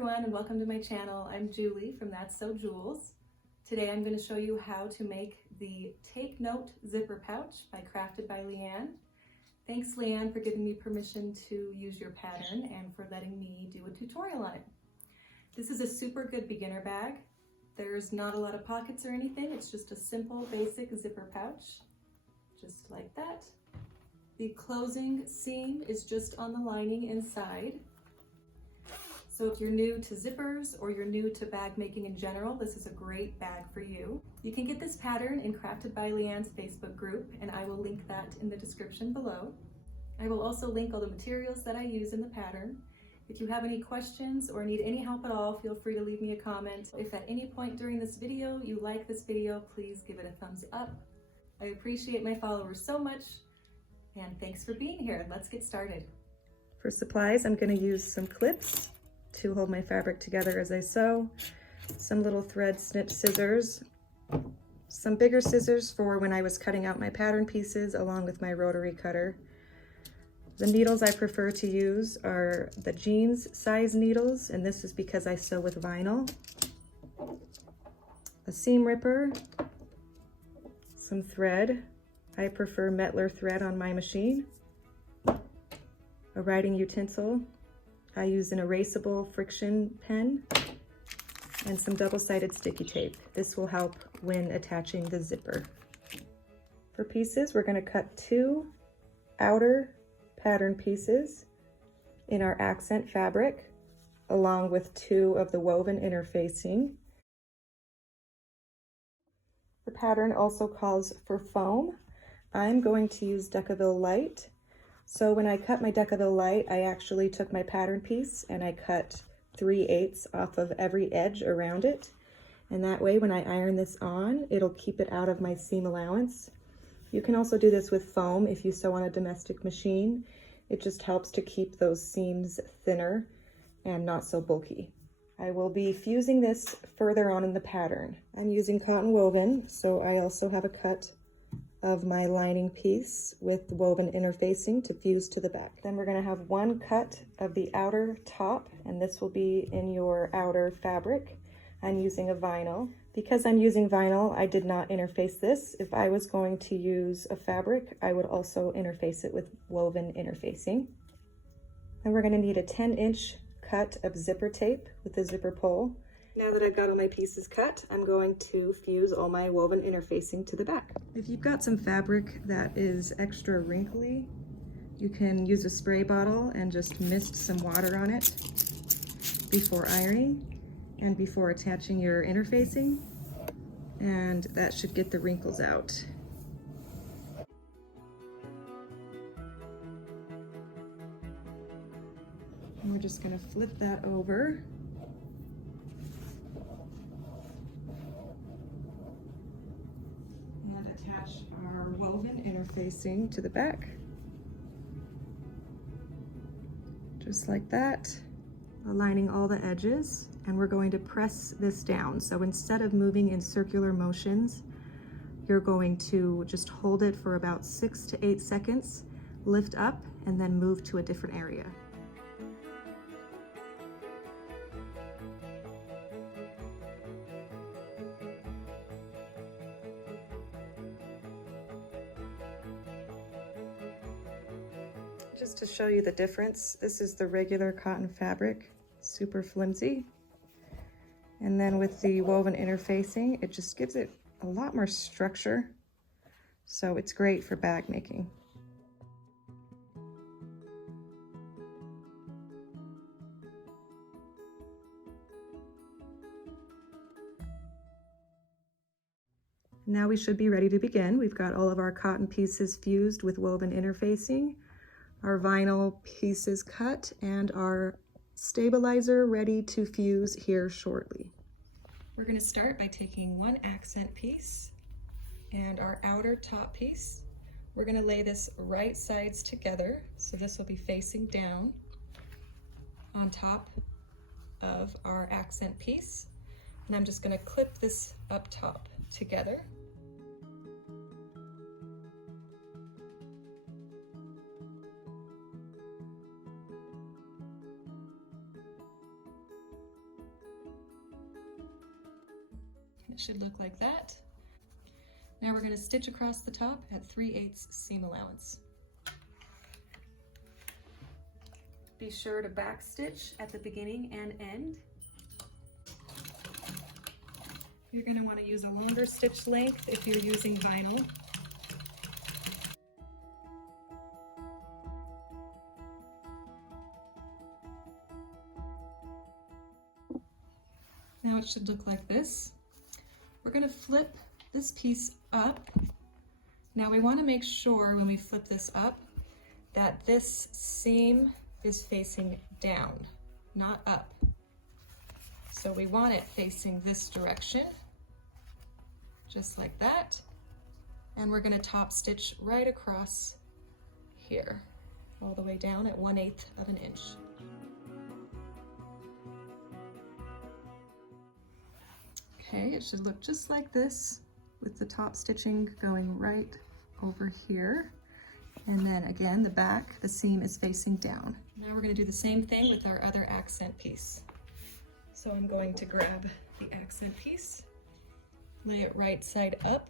everyone and welcome to my channel. I'm Julie from That's So Jules. Today I'm going to show you how to make the Take Note zipper pouch by Crafted by Leanne. Thanks Leanne for giving me permission to use your pattern and for letting me do a tutorial on it. This is a super good beginner bag. There's not a lot of pockets or anything, it's just a simple basic zipper pouch, just like that. The closing seam is just on the lining inside. So if you're new to zippers or you're new to bag making in general, this is a great bag for you. You can get this pattern in Crafted by Leanne's Facebook group, and I will link that in the description below. I will also link all the materials that I use in the pattern. If you have any questions or need any help at all, feel free to leave me a comment. If at any point during this video you like this video, please give it a thumbs up. I appreciate my followers so much, and thanks for being here. Let's get started. For supplies, I'm going to use some clips to hold my fabric together as I sew, some little thread snip scissors, some bigger scissors for when I was cutting out my pattern pieces along with my rotary cutter. The needles I prefer to use are the jeans size needles, and this is because I sew with vinyl. A seam ripper, some thread. I prefer Mettler thread on my machine. A writing utensil. I use an erasable friction pen and some double-sided sticky tape. This will help when attaching the zipper. For pieces, we're going to cut 2 outer pattern pieces in our accent fabric, along with 2 of the woven interfacing. The pattern also calls for foam. I'm going to use Decovil Light. So when I cut my Decovil Light, I actually took my pattern piece and I cut 3/8 off of every edge around it. And that way when I iron this on, it'll keep it out of my seam allowance. You can also do this with foam if you sew on a domestic machine. It just helps to keep those seams thinner and not so bulky. I will be fusing this further on in the pattern. I'm using cotton woven, so I also have a cut of my lining piece with woven interfacing to fuse to the back. Then we're going to have 1 cut of the outer top, and this will be in your outer fabric. I'm using a vinyl. Because I'm using vinyl, I did not interface this. If I was going to use a fabric, I would also interface it with woven interfacing. And we're going to need a 10-inch cut of zipper tape with the zipper pull. Now that I've got all my pieces cut, I'm going to fuse all my woven interfacing to the back. If you've got some fabric that is extra wrinkly, you can use a spray bottle and just mist some water on it before ironing and before attaching your interfacing, and that should get the wrinkles out. And we're just going to flip that over. And attach our woven interfacing to the back. Just like that, aligning all the edges, and we're going to press this down. So instead of moving in circular motions, you're going to just hold it for about 6 to 8 seconds, lift up, and then move to a different area. Just to show you the difference, this is the regular cotton fabric, super flimsy. And then with the woven interfacing, it just gives it a lot more structure. So it's great for bag making. Now we should be ready to begin. We've got all of our cotton pieces fused with woven interfacing, our vinyl pieces cut, and our stabilizer ready to fuse here shortly. We're going to start by taking 1 accent piece and our outer top piece. We're going to lay this right sides together, so this will be facing down on top of our accent piece. And I'm just going to clip this up top together. It should look like that. Now we're going to stitch across the top at 3/8 seam allowance. Be sure to back stitch at the beginning and end. You're going to want to use a longer stitch length if you're using vinyl. Now it should look like this. We're going to flip this piece up. Now we want to make sure when we flip this up that this seam is facing down, not up. So we want it facing this direction, just like that. And we're going to top stitch right across here, all the way down at 1/8 of an inch. Okay, it should look just like this with the top stitching going right over here. And then again, the back, the seam is facing down. Now we're going to do the same thing with our other accent piece. So I'm going to grab the accent piece, lay it right side up,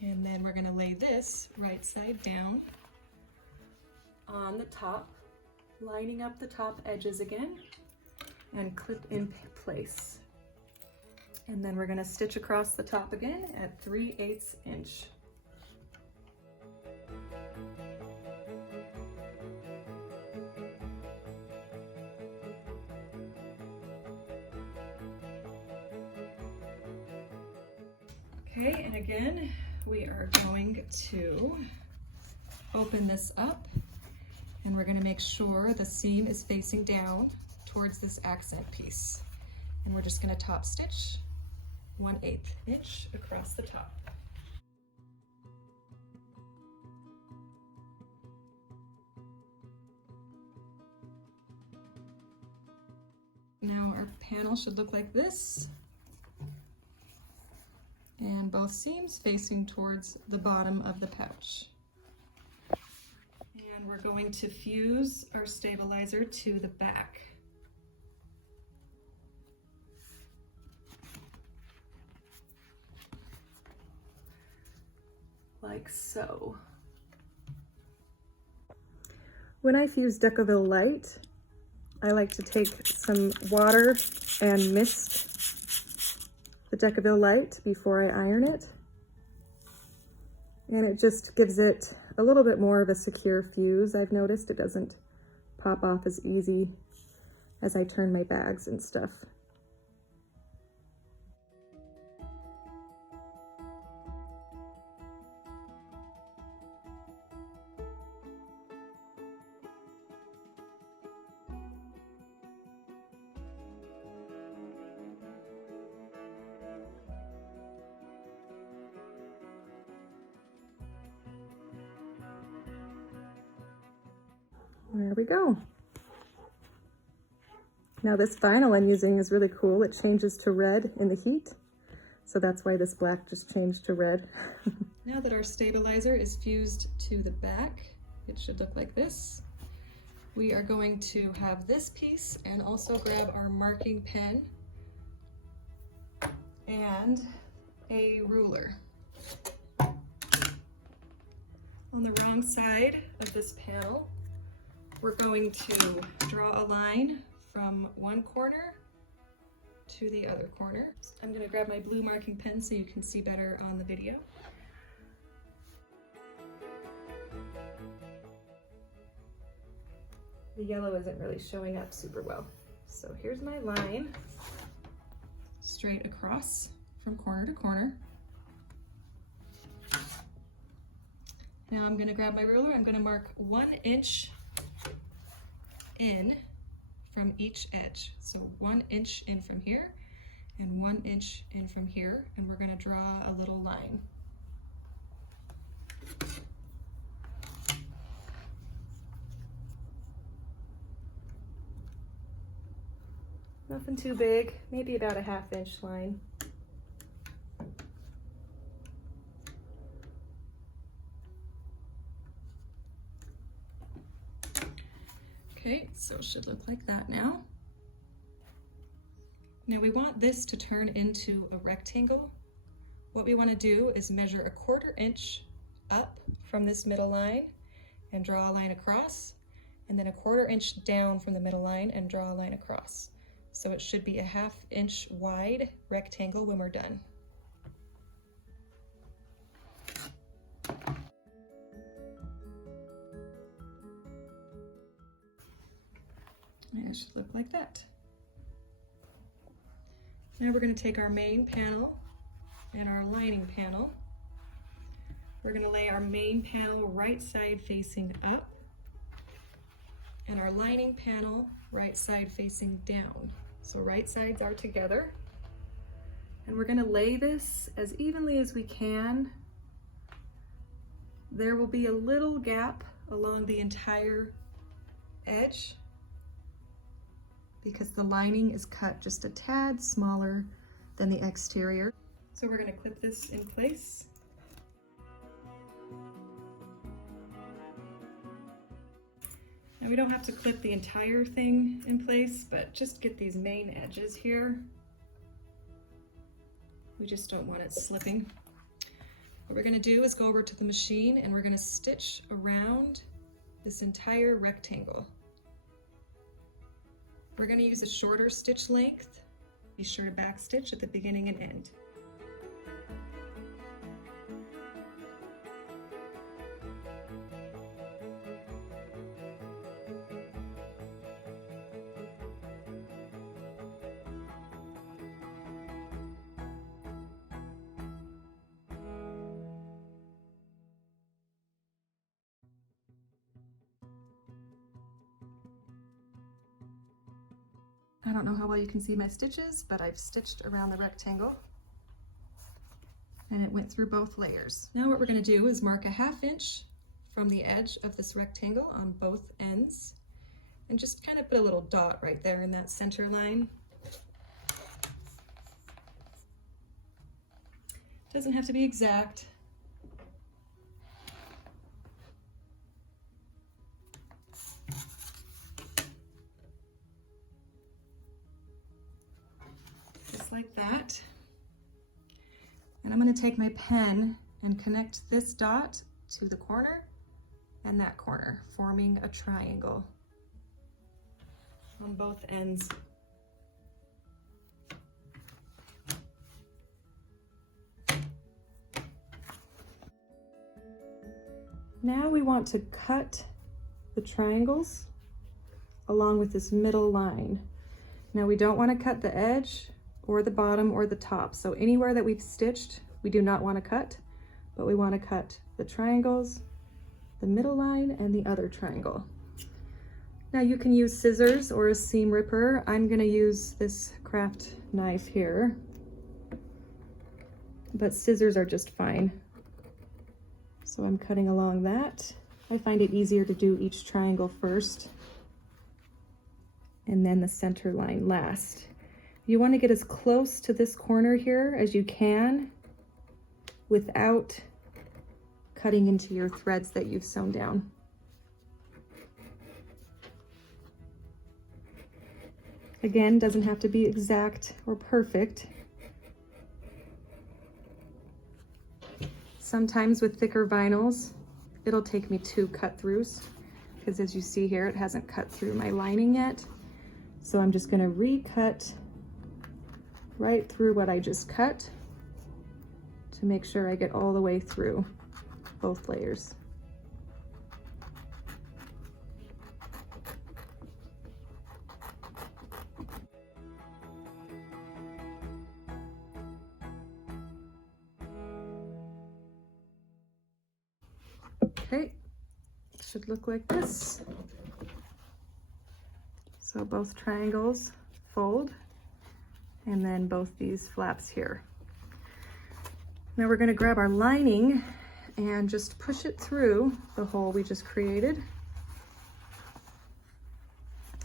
and then we're going to lay this right side down on the top, lining up the top edges again, and clip in place. And then we're going to stitch across the top again at 3/8 inch. Okay, and again, we are going to open this up, and we're going to make sure the seam is facing down towards this accent piece. And we're just going to top stitch 1/8 inch across the top. Now our panel should look like this, and both seams facing towards the bottom of the pouch. And we're going to fuse our stabilizer to the back. Like so. When I fuse Decovil light, I like to take some water and mist the Decovil light before I iron it. And it just gives it a little bit more of a secure fuse. I've noticed it doesn't pop off as easy as I turn my bags and stuff. There we go. Now this vinyl I'm using is really cool. It changes to red in the heat. So that's why this black just changed to red. Now that our stabilizer is fused to the back, it should look like this. We are going to have this piece and also grab our marking pen and a ruler. On the wrong side of this panel, we're going to draw a line from one corner to the other corner. I'm going to grab my blue marking pen so you can see better on the video. The yellow isn't really showing up super well. So here's my line, straight across from corner to corner. Now I'm going to grab my ruler. I'm going to mark 1 inch in from each edge. So 1 inch in from here and 1 inch in from here, and we're going to draw a little line. Nothing too big, maybe about a ½ inch line. Okay, so it should look like that now. Now we want this to turn into a rectangle. What we want to do is measure 1/4 inch up from this middle line and draw a line across, and then 1/4 inch down from the middle line and draw a line across. So it should be a 1/2 inch wide rectangle when we're done. And it should look like that. Now we're going to take our main panel and our lining panel. We're going to lay our main panel right side facing up and our lining panel right side facing down. So right sides are together. And we're going to lay this as evenly as we can. There will be a little gap along the entire edge because the lining is cut just a tad smaller than the exterior. So we're going to clip this in place. Now we don't have to clip the entire thing in place, but just get these main edges here. We just don't want it slipping. What we're going to do is go over to the machine and we're going to stitch around this entire rectangle. We're going to use a shorter stitch length. Be sure to backstitch at the beginning and end. I don't know how well you can see my stitches, but I've stitched around the rectangle and it went through both layers. Now what we're going to do is mark a 1/2 inch from the edge of this rectangle on both ends and just kind of put a little dot right there in that center line. Doesn't have to be exact. Like that. And I'm going to take my pen and connect this dot to the corner and that corner, forming a triangle on both ends. Now we want to cut the triangles along with this middle line. Now we don't want to cut the edge or the bottom or the top. So anywhere that we've stitched, we do not want to cut, but we want to cut the triangles, the middle line, and the other triangle. Now you can use scissors or a seam ripper. I'm going to use this craft knife here, but scissors are just fine. So I'm cutting along that. I find it easier to do each triangle first and then the center line last. You want to get as close to this corner here as you can without cutting into your threads that you've sewn down. Again, doesn't have to be exact or perfect. Sometimes with thicker vinyls, it'll take me 2 cut throughs because as you see here, it hasn't cut through my lining yet. So I'm just going to recut right through what I just cut to make sure I get all the way through both layers. Okay, should look like this. So both triangles fold, and then both these flaps here. Now we're going to grab our lining and just push it through the hole we just created.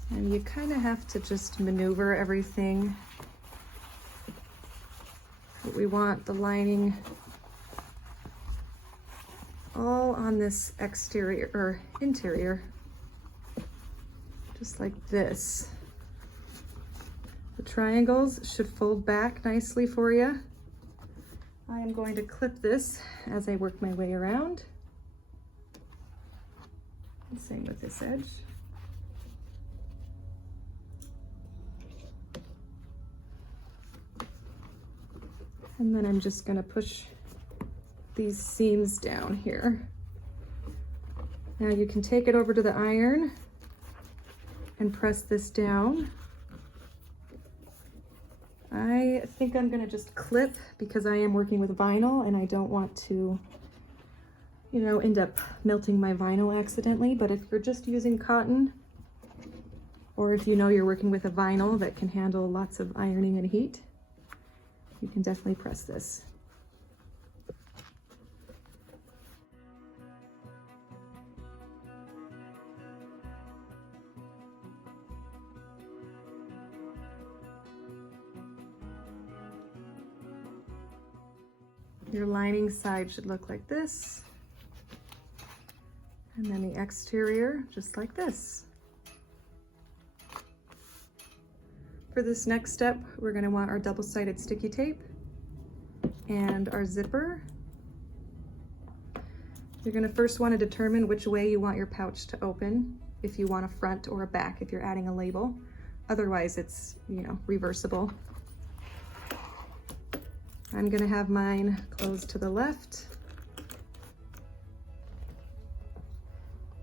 And you kind of have to just maneuver everything. But we want the lining all on this exterior or interior, just like this. The triangles should fold back nicely for you. I am going to clip this as I work my way around. And same with this edge. And then I'm just gonna push these seams down here. Now you can take it over to the iron and press this down. I think I'm gonna just clip because I am working with vinyl and I don't want to, you know, end up melting my vinyl accidentally. But if you're just using cotton, or if you know you're working with a vinyl that can handle lots of ironing and heat, you can definitely press this. Your lining side should look like this, and then the exterior just like this. For this next step, we're going to want our double-sided sticky tape and our zipper. You're going to first want to determine which way you want your pouch to open, if you want a front or a back if you're adding a label. Otherwise it's, you know, reversible. I'm gonna have mine closed to the left.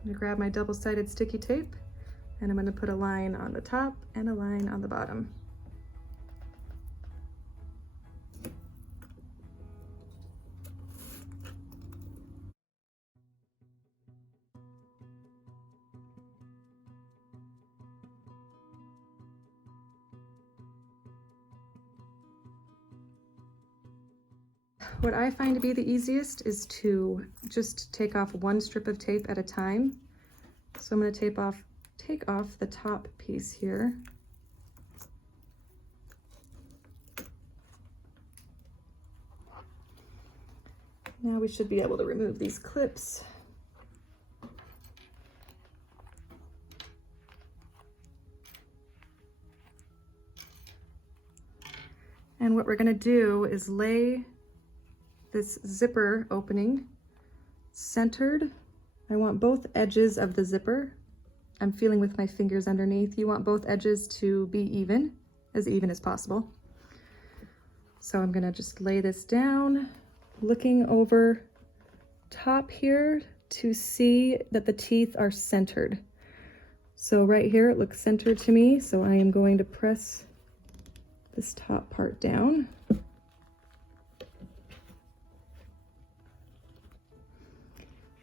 I'm gonna grab my double-sided sticky tape and I'm gonna put a line on the top and a line on the bottom. What I find to be the easiest is to just take off one strip of tape at a time. So I'm going to take off the top piece here. Now we should be able to remove these clips. And what we're going to do is lay this zipper opening centered. I want both edges of the zipper. I'm feeling with my fingers underneath. You want both edges to be even as possible. So I'm gonna just lay this down, looking over top here to see that the teeth are centered. So right here it looks centered to me, so I am going to press this top part down.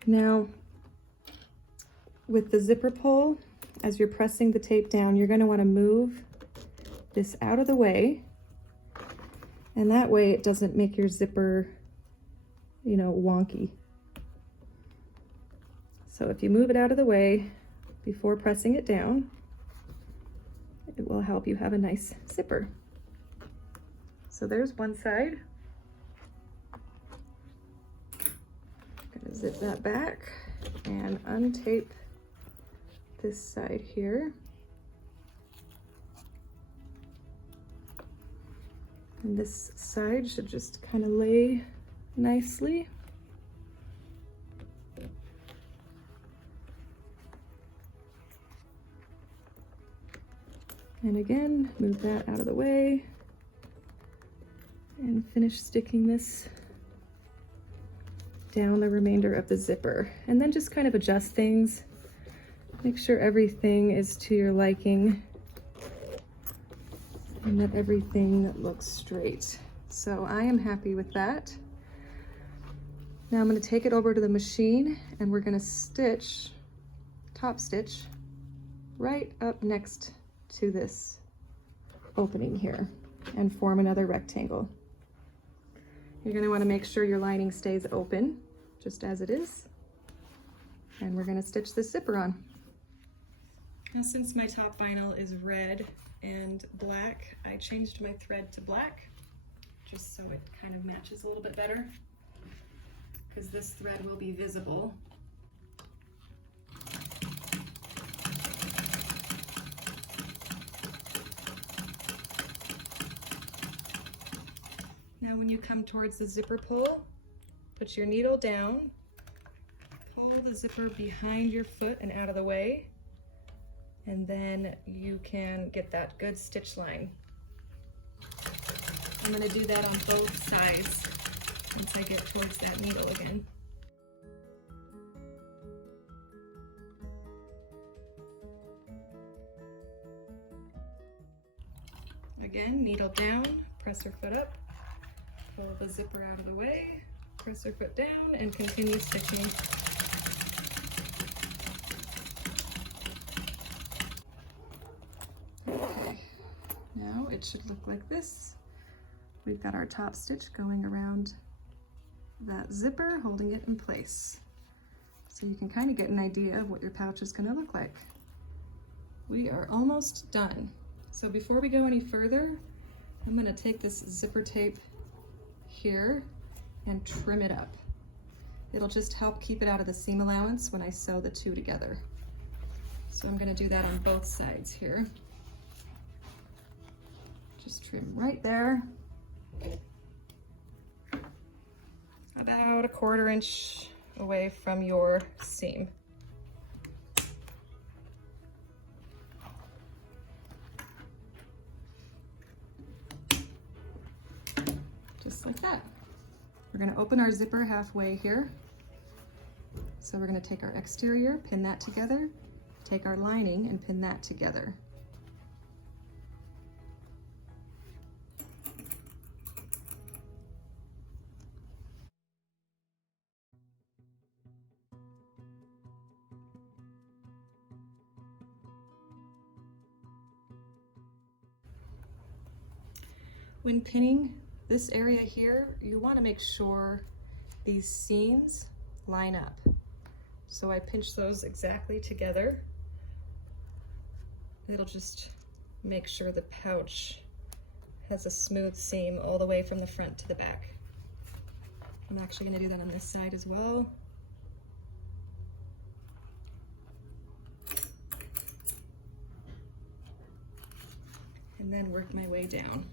Now, with the zipper pull, as you're pressing the tape down, you're going to want to move this out of the way, and that way it doesn't make your zipper, you know, wonky. So if you move it out of the way before pressing it down, it will help you have a nice zipper. So there's one side. Gonna zip that back and untape this side here. And this side should just kind of lay nicely. And again, move that out of the way and finish sticking this down the remainder of the zipper. And then just kind of adjust things. Make sure everything is to your liking and that everything looks straight. So I am happy with that. Now I'm going to take it over to the machine and we're going to stitch, top stitch, right up next to this opening here and form another rectangle. You're going to want to make sure your lining stays open, just as it is. And we're going to stitch this zipper on. Now, since my top vinyl is red and black, I changed my thread to black, just so it kind of matches a little bit better, because this thread will be visible. Now when you come towards the zipper pull, put your needle down, pull the zipper behind your foot and out of the way, and then you can get that good stitch line. I'm going to do that on both sides once I get towards that needle again. Again, needle down, press your foot up, pull the zipper out of the way, press your foot down, and continue stitching. Okay, now it should look like this. We've got our top stitch going around that zipper, holding it in place. So you can kind of get an idea of what your pouch is going to look like. We are almost done. So before we go any further, I'm going to take this zipper tape here and trim it up. It'll just help keep it out of the seam allowance when I sew the two together. So I'm going to do that on both sides here. Just trim right there. About 1/4 inch away from your seam. Just like that. We're going to open our zipper halfway here. So we're going to take our exterior, pin that together, take our lining and pin that together. When pinning this area here, you want to make sure these seams line up. So I pinch those exactly together. It'll just make sure the pouch has a smooth seam all the way from the front to the back. I'm actually going to do that on this side as well. And then work my way down.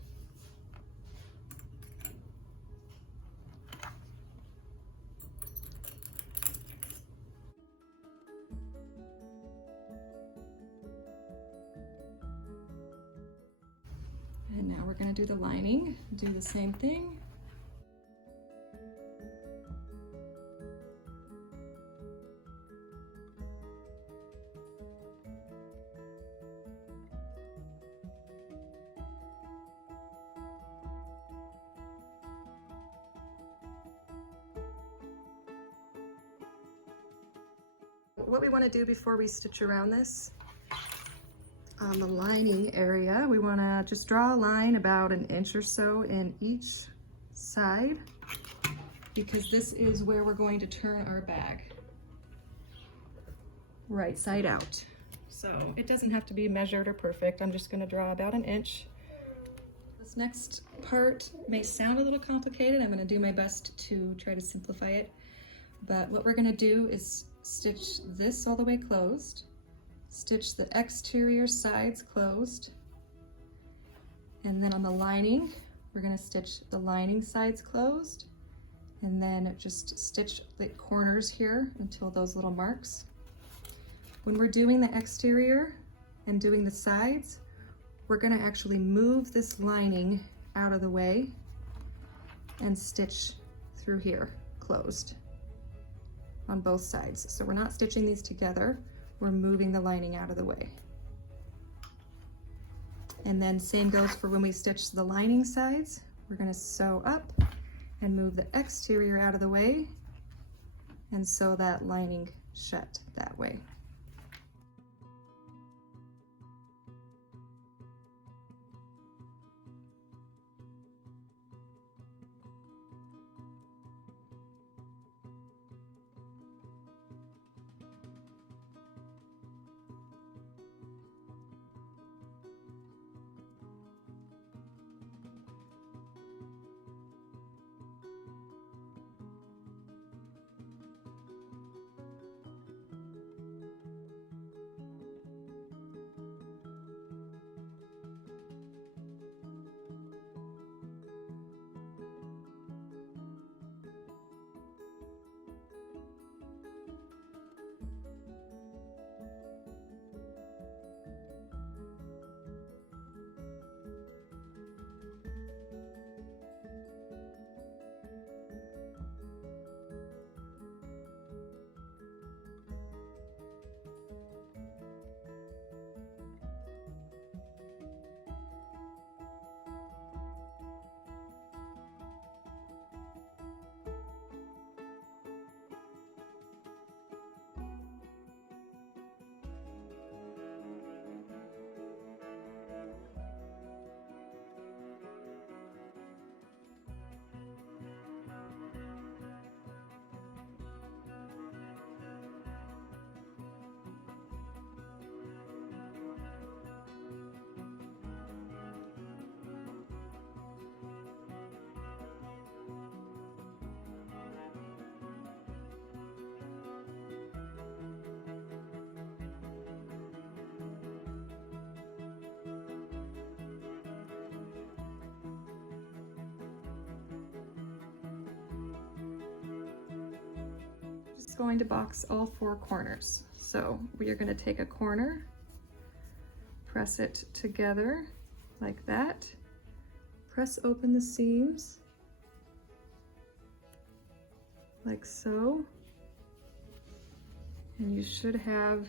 And now we're going to do the lining, do the same thing. What we want to do before we stitch around this, on the lining area, we want to just draw a line about 1 inch or so in each side, because this is where we're going to turn our bag, right side out. So it doesn't have to be measured or perfect. I'm just going to draw about 1 inch. This next part may sound a little complicated. I'm going to do my best to try to simplify it. But what we're going to do is stitch this all the way closed, stitch the exterior sides closed, and then on the lining, we're going to stitch the lining sides closed, and then just stitch the corners here until those little marks. When we're doing the exterior and doing the sides, we're going to actually move this lining out of the way and stitch through here closed on both sides. So we're not stitching these together, we're moving the lining out of the way. And then same goes for when we stitch the lining sides. We're going to sew up and move the exterior out of the way and sew that lining shut that way. going to box all 4 corners. So we are going to take a corner, press it together like that, press open the seams like so, and you should have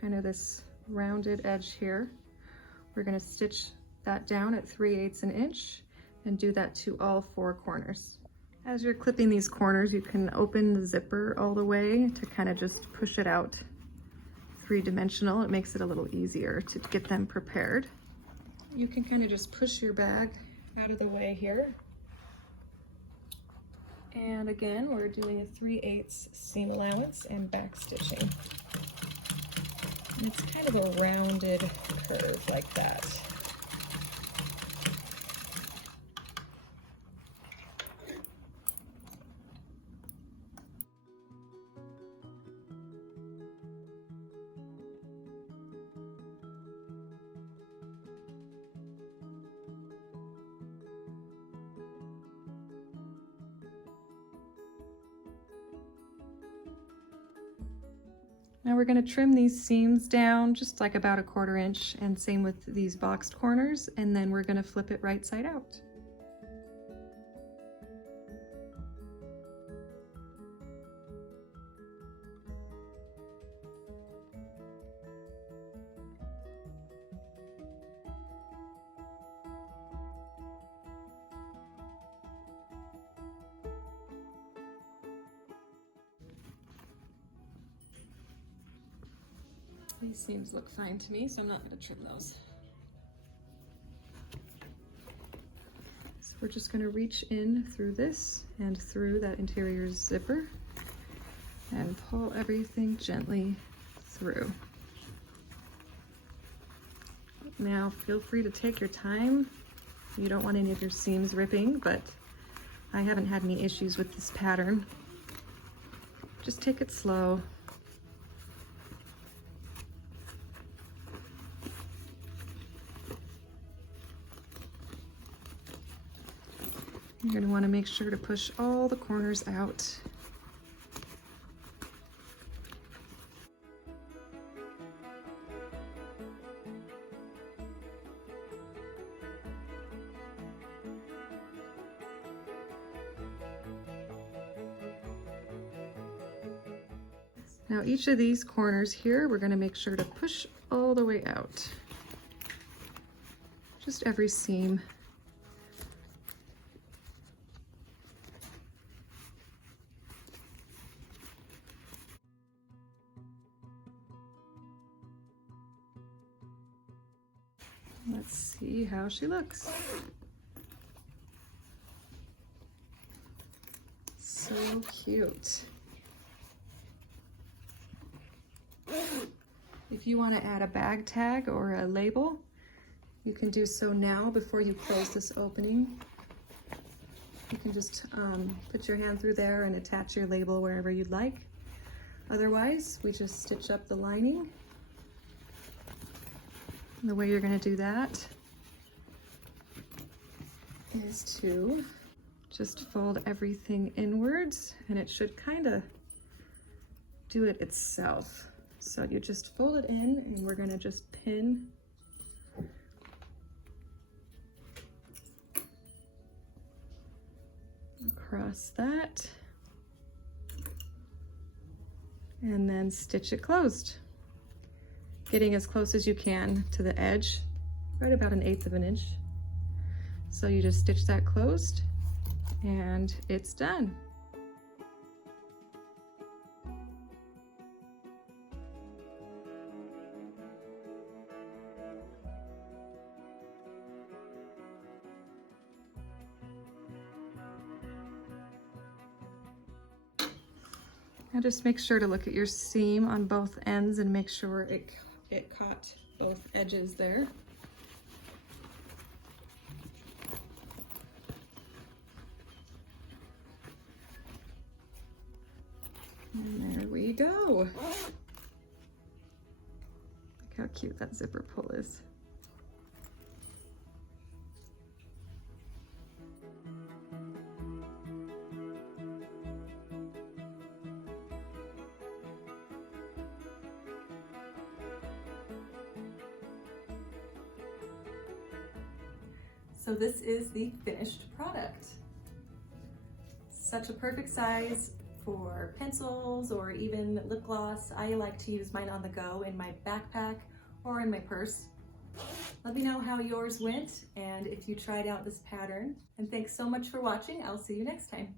kind of this rounded edge here. We're going to stitch that down at 3/8 an inch and do that to all 4 corners. As you're clipping these corners, you can open the zipper all the way to kind of just push it out 3-dimensional. It makes it a little easier to get them prepared. You can kind of just push your bag out of the way here. And again, we're doing a 3/8 seam allowance and back stitching. And it's kind of a rounded curve like that. Now we're going to trim these seams down just like about 1/4 inch, and same with these boxed corners, and then we're going to flip it right side out. These seams look fine to me, so I'm not going to trim those. So we're just going to reach in through this and through that interior zipper and pull everything gently through. Now feel free to take your time. You don't want any of your seams ripping, but I haven't had any issues with this pattern. Just take it slow. You're going to want to make sure to push all the corners out. Now each of these corners here, we're going to make sure to push all the way out. Just every seam. Let's see how she looks. So cute. If you want to add a bag tag or a label, you can do so now before you close this opening. You can just put your hand through there and attach your label wherever you'd like. Otherwise, we just stitch up the lining. The way you're going to do that is to just fold everything inwards, and it should kind of do it itself. So you just fold it in, and we're going to just pin across that and then stitch it closed, getting as close as you can to the edge, right about 1/8 of an inch. So you just stitch that closed and it's done. Now just make sure to look at your seam on both ends and make sure it caught both edges there. And there we go. Look how cute that zipper pull is. So this is the finished product. Such a perfect size for pencils or even lip gloss. I like to use mine on the go in my backpack or in my purse. Let me know how yours went and if you tried out this pattern. And thanks so much for watching. I'll see you next time.